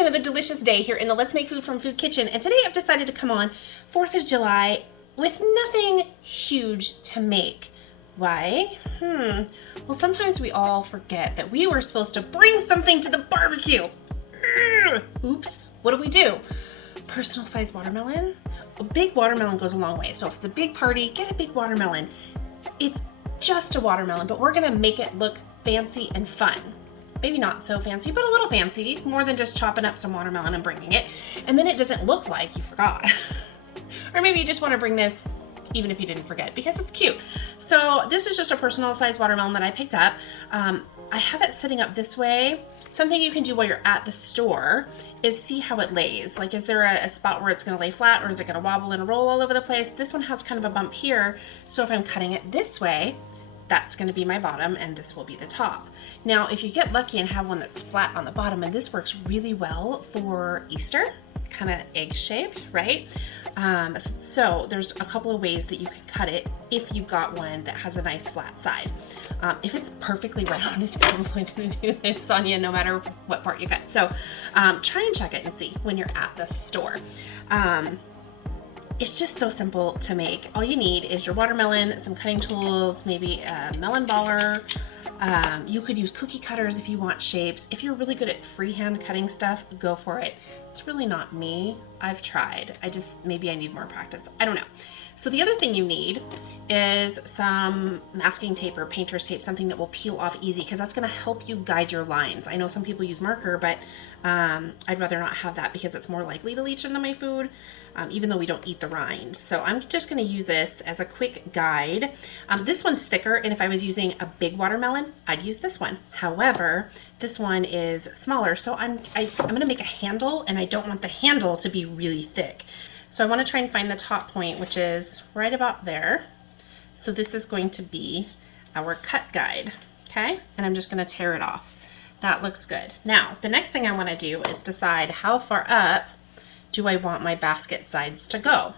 It's another delicious day here in the Let's Make Food from Food Kitchen, and today I've decided to come on 4th of July with nothing huge to make. Why? Well, sometimes we all forget that we were supposed to bring something to the barbecue. Oops, what do? Personal sized watermelon? A big watermelon goes a long way, so if it's a big party, get a big watermelon. It's just a watermelon, but we're gonna make it look fancy and fun. Maybe not so fancy, but a little fancy, more than just chopping up some watermelon and bringing it. And then it doesn't look like you forgot. Or maybe you just want to bring this even if you didn't forget because it's cute. So this is just a personal sized watermelon that I picked up. I have it sitting up this way. Something you can do while you're at the store is see how it lays. Like, is there a spot where it's gonna lay flat, or is it gonna wobble and roll all over the place? This one has kind of a bump here. So if I'm cutting it this way, that's going to be my bottom and this will be the top. Now, if you get lucky and have one that's flat on the bottom, and this works really well for Easter, kind of egg shaped, right? So there's a couple of ways that you can cut it if you've got one that has a nice flat side. If it's perfectly round, it's probably going to do this on you no matter what part you cut. So try and check it and see when you're at the store. It's just so simple to make. All you need is your watermelon, some cutting tools, maybe a melon baller. You could use cookie cutters if you want shapes. If you're really good at freehand cutting stuff, go for it. It's really not me. I've tried. Maybe I need more practice. I don't know. So the other thing you need is some masking tape or painter's tape, something that will peel off easy, because that's going to help you guide your lines. I know some people use marker, but I'd rather not have that because it's more likely to leach into my food, even though we don't eat the rind. So I'm just going to use this as a quick guide. This one's thicker, and if I was using a big watermelon, I'd use this one. However, this one is smaller, so I'm going to make a handle, and I don't want the handle to be really thick. So I want to try and find the top point, which is right about there. So this is going to be our cut guide, okay? And I'm just going to tear it off. That looks good. Now, the next thing I want to do is decide how far up do I want my basket sides to go.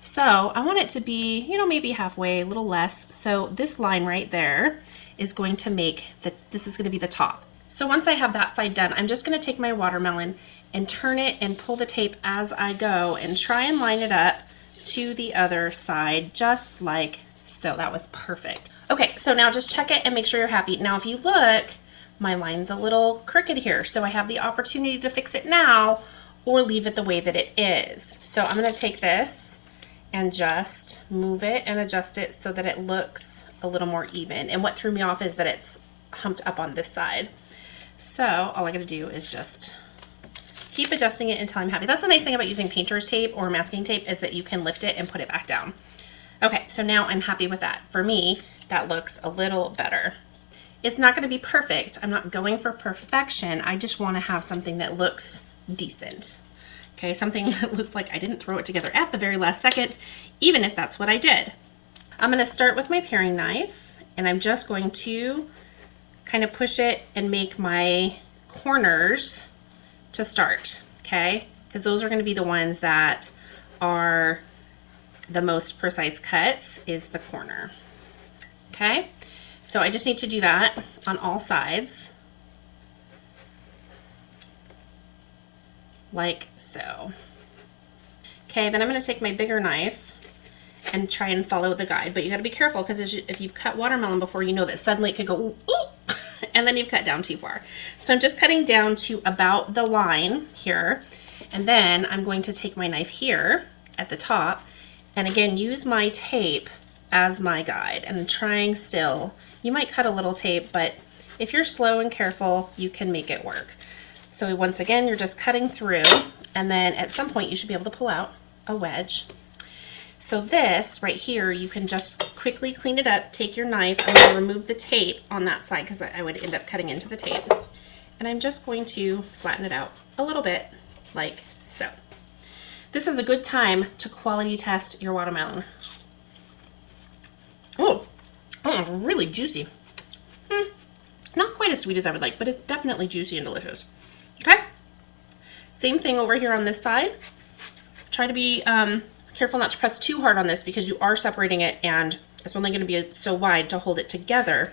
So I want it to be, maybe halfway, a little less. So this line right there is going to make this is going to be the top. So once I have that side done, I'm just going to take my watermelon and turn it and pull the tape as I go and try and line it up to the other side, just like so. That was perfect. Okay, so now just check it and make sure you're happy. Now, if you look, my line's a little crooked here, so I have the opportunity to fix it now or leave it the way that it is. So I'm gonna take this and just move it and adjust it so that it looks a little more even. And what threw me off is that it's humped up on this side. So all I gotta do is just keep adjusting it until I'm happy. That's the nice thing about using painter's tape or masking tape, is that you can lift it and put it back down. Okay, so now I'm happy with that. For me, that looks a little better. It's not going to be perfect. I'm not going for perfection. I just want to have something that looks decent. Okay, something that looks like I didn't throw it together at the very last second, even if that's what I did. I'm going to start with my paring knife, and I'm just going to kind of push it and make my corners to start, okay? Because those are going to be the ones that are the most precise cuts, is the corner, okay? So I just need to do that on all sides, like so. Okay, then I'm going to take my bigger knife and try and follow the guide, but you got to be careful, because if you've cut watermelon before, you know that suddenly it could go ooh, and then you've cut down too far. So I'm just cutting down to about the line here, and then I'm going to take my knife here at the top and again use my tape as my guide, and I'm trying still. You might cut a little tape, but if you're slow and careful, you can make it work. So once again, you're just cutting through, and then at some point you should be able to pull out a wedge. So this right here, you can just quickly clean it up, take your knife, I'm going to remove the tape on that side because I would end up cutting into the tape. And I'm just going to flatten it out a little bit, like so. This is a good time to quality test your watermelon. Oh, it's really juicy. Not quite as sweet as I would like, but it's definitely juicy and delicious. Okay, same thing over here on this side. Try to be careful not to press too hard on this, because you are separating it and it's only going to be so wide to hold it together.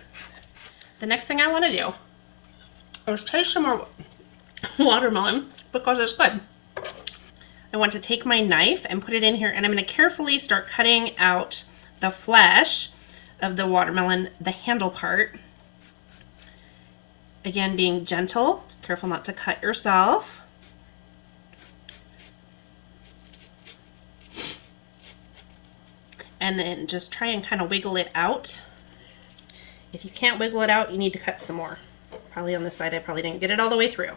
The next thing I want to do is taste some more watermelon because it's good. I want to take my knife and put it in here, and I'm going to carefully start cutting out the flesh of the watermelon, the handle part. Again, being gentle, careful not to cut yourself. And then just try and kind of wiggle it out. If you can't wiggle it out, you need to cut some more. Probably on this side, I probably didn't get it all the way through.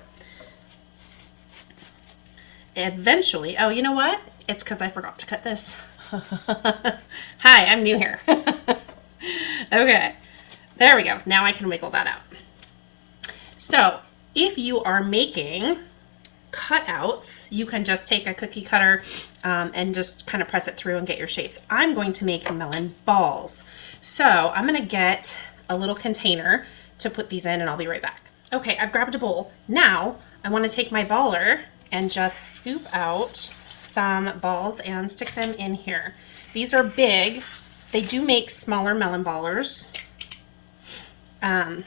Eventually, oh, you know what? It's because I forgot to cut this. Hi, I'm new here. Okay, there we go. Now I can wiggle that out. So if you are making cutouts, you can just take a cookie cutter and just kind of press it through and get your shapes. I'm going to make melon balls. So I'm going to get a little container to put these in, and I'll be right back. Okay, I've grabbed a bowl. Now I want to take my baller and just scoop out some balls and stick them in here. These are big. They do make smaller melon ballers. There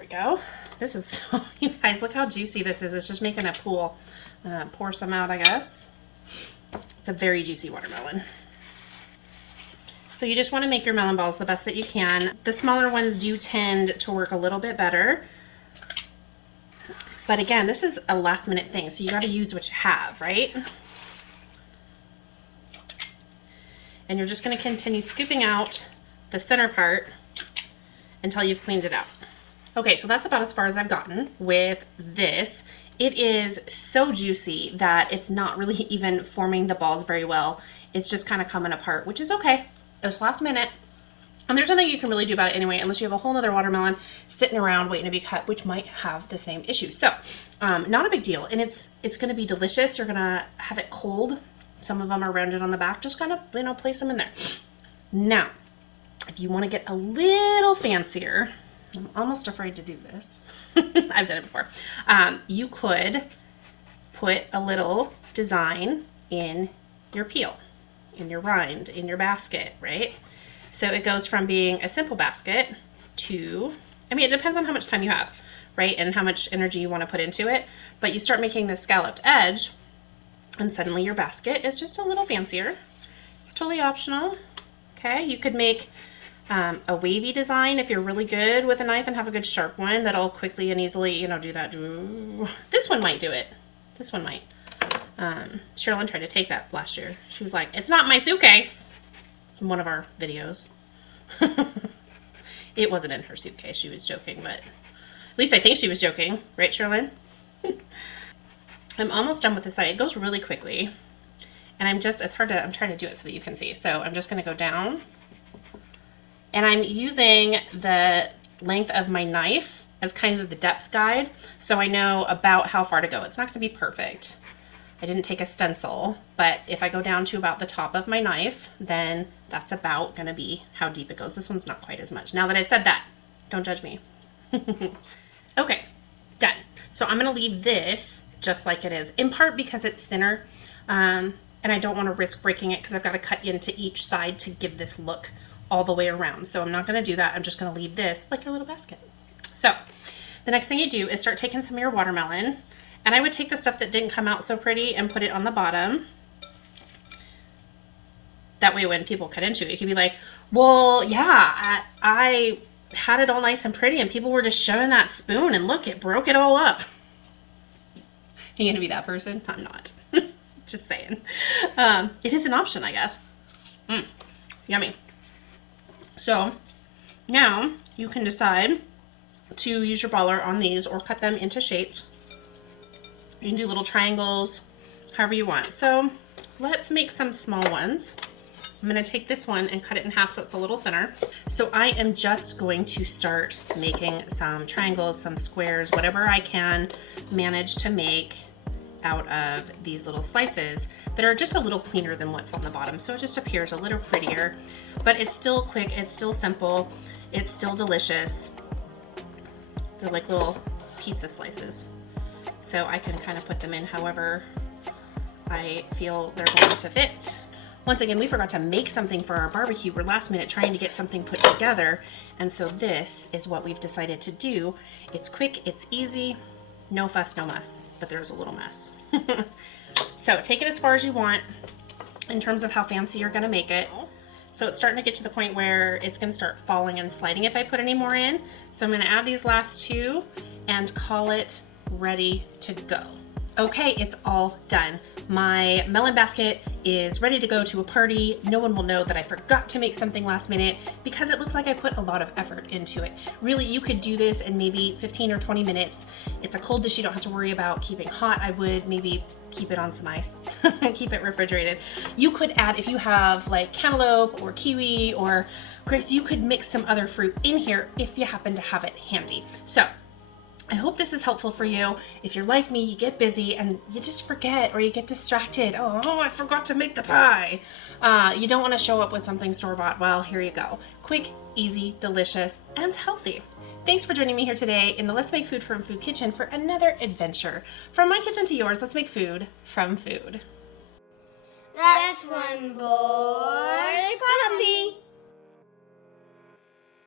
we go. This is so, you guys, look how juicy this is. It's just making a pool. Pour some out, I guess. It's a very juicy watermelon. So you just want to make your melon balls the best that you can. The smaller ones do tend to work a little bit better. But again, this is a last minute thing, so you got to use what you have, right? And you're just going to continue scooping out the center part until you've cleaned it out. Okay, so that's about as far as I've gotten with this. It is so juicy that it's not really even forming the balls very well. It's just kind of coming apart, which is okay. It's last minute. And there's nothing you can really do about it anyway, unless you have a whole nother watermelon sitting around waiting to be cut, which might have the same issue. So, not a big deal. And it's going to be delicious. You're going to have it cold. Some of them are rounded on the back. Just kind of, you know, place them in there. Now, if you want to get a little fancier, I'm almost afraid to do this. I've done it before. You could put a little design in your peel, in your rind, in your basket, right? So it goes from being a simple basket to, I mean, it depends on how much time you have, right? And how much energy you want to put into it. But you start making this scalloped edge, and suddenly your basket is just a little fancier. It's totally optional. Okay, you could make a wavy design if you're really good with a knife and have a good sharp one that'll quickly and easily, you know, do that. This one might do it. This one might. Sherilyn tried to take that last year. She was like, "It's not my suitcase." It's one of our videos. It wasn't in her suitcase. She was joking, but at least I think she was joking, right, Sherilyn? I'm almost done with this side. It goes really quickly, and I'm trying to do it so that you can see. So I'm just going to go down. And I'm using the length of my knife as kind of the depth guide, so I know about how far to go. It's not going to be perfect. I didn't take a stencil, but if I go down to about the top of my knife, then that's about going to be how deep it goes. This one's not quite as much. Now that I've said that, don't judge me. Okay, done. So I'm going to leave this just like it is, in part because it's thinner, and I don't want to risk breaking it because I've got to cut into each side to give this look all the way around. So I'm not going to do that. I'm just going to leave this like your little basket. So the next thing you do is start taking some of your watermelon, and I would take the stuff that didn't come out so pretty and put it on the bottom. That way when people cut into it, you can be like, well, yeah, I had it all nice and pretty and people were just shoving that spoon and look, it broke it all up. Are you going to be that person? I'm not. Just saying. It is an option, I guess. Yummy. So now you can decide to use your baller on these or cut them into shapes. You can do little triangles, however you want. So let's make some small ones. I'm going to take this one and cut it in half so it's a little thinner. So I am just going to start making some triangles, some squares, whatever I can manage to make out of these little slices that are just a little cleaner than what's on the bottom. So it just appears a little prettier, but it's still quick, it's still simple, it's still delicious. They're like little pizza slices. So I can kind of put them in however I feel they're going to fit. once again, we forgot to make something for our barbecue. We're last minute trying to get something put together. And so this is what we've decided to do. It's quick, it's easy, no fuss, no muss, but there's a little mess. So take it as far as you want in terms of how fancy you're gonna make it. So it's starting to get to the point where it's gonna start falling and sliding if I put any more in. So I'm gonna add these last two and call it ready to go. Okay, it's all done. My melon basket is ready to go to a party. No one will know that I forgot to make something last minute because it looks like I put a lot of effort into it. Really, you could do this in maybe 15 or 20 minutes. It's a cold dish you don't have to worry about keeping hot. I would maybe keep it on some ice, keep it refrigerated. You could add, if you have like cantaloupe or kiwi or grapes, you could mix some other fruit in here if you happen to have it handy. So I hope this is helpful for you. If you're like me, you get busy and you just forget or you get distracted. Oh, I forgot to make the pie. You don't want to show up with something store-bought. Well, here you go. Quick, easy, delicious, and healthy. Thanks for joining me here today in the Let's Make Food from Food kitchen for another adventure. From my kitchen to yours, let's make food from food. That's one boy puppy.